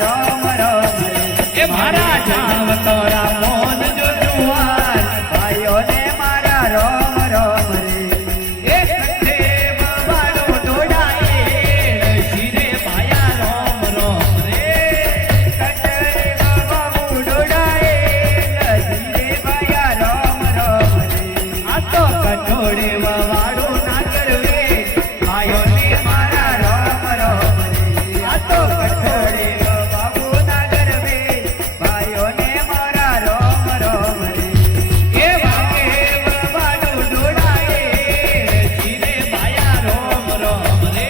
રામ રામ રે એ મારા જામ તોરા મોન જો જુવાર ભાઈઓને મારા રામ રામ રે એ કંઠે બાબાનો દોડાએ શિરે ભાયા રામ રામ રે કંઠે બાબા ડોડાએ નજીરે ભાયા રામ રામ રે આ તો કઠોળે વાળું ના કરવે ભાઈઓને મારા રામ રામ રે આ તો કઠોળે બાબુ ના ગરવે ભાઈઓને મારા રામ રામ રે એ વાગે બાબાનો દોડાએ શિરે ભાયા રામ રામ રે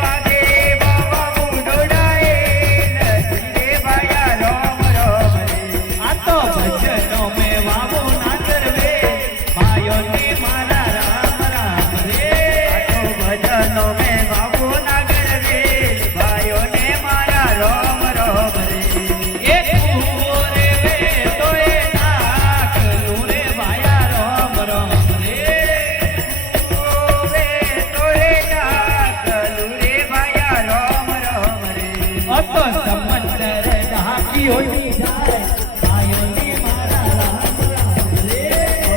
વાગે બાબા ડોડાએ નજીરે ભાયા રામ રામ રે આ તો ભજનો મેં વાવો ના કરવે ભાઈઓને મારા રામ રામ રે ભજનો મેં બાબુ ના ગરવે ભાઈઓને મારા રામ રામ રે એ કુવો રે વે તોય નાખલું રે ભાયા રામ રામ રે ઓવે તોય નાખલું રે ભાયા રામ રામ રે અતો સમંદર ઢાંકીઓની જાય ભાઈઓને મારા રામ રામ રે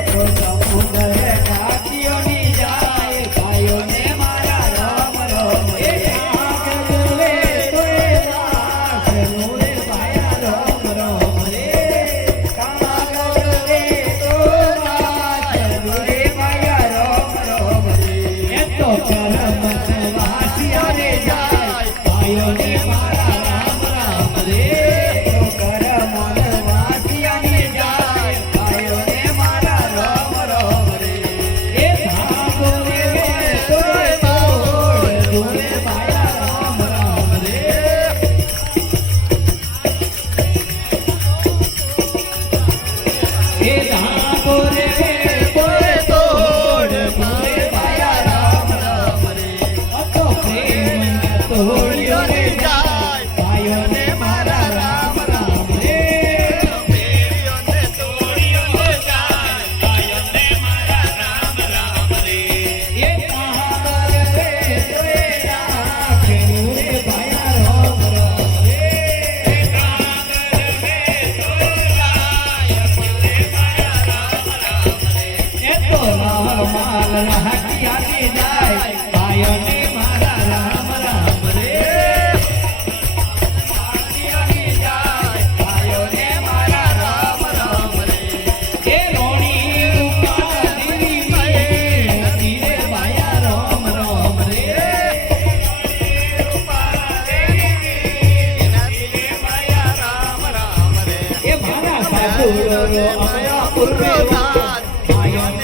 સમુદ્ર ઢાંકીઓની જાય ભાઈઓને મારા રામ રામ એ રે નાખલું રે તોય નાખલું રે ભાયા રામ રામ રે કાગળ રે તો નાચલું રે ભાયા રામ રામ રે એ તો કરમ વાસિયા રે જાય ભાઈઓને મારા રામ રામ રે કરમન વાસિયાને જાય ભાઈઓને મારા રામ રામ રે એ ભાગો રે તોય તોડ દોરે ભાયા રામ રામ રે એ ભાગો રે તોય તોડ દોરે ભાયા રામ રામ રે અતો પ્રેમ તોડ્યો રે જાય ભાઈઓને મારા રામ રામ રે પેરીઓને તોડીઓને જાય ભાઈઓને મારા રામ રામ રે એ કાગળ રે તોય નાખેલું રે ભાયા રામ રામ રે એ તો લાલ માલ હટિયાની જાય ભાઈઓને મારા રામ રામ રે વાસિયાને જાય ભાઈઓને મારા રામ રામ રે એ રોણી રૂપા દીવી નદી રે ભાયા રામ રામ રે એ મારા સાધુ રો અમારા પૂર્વે ભાઈઓને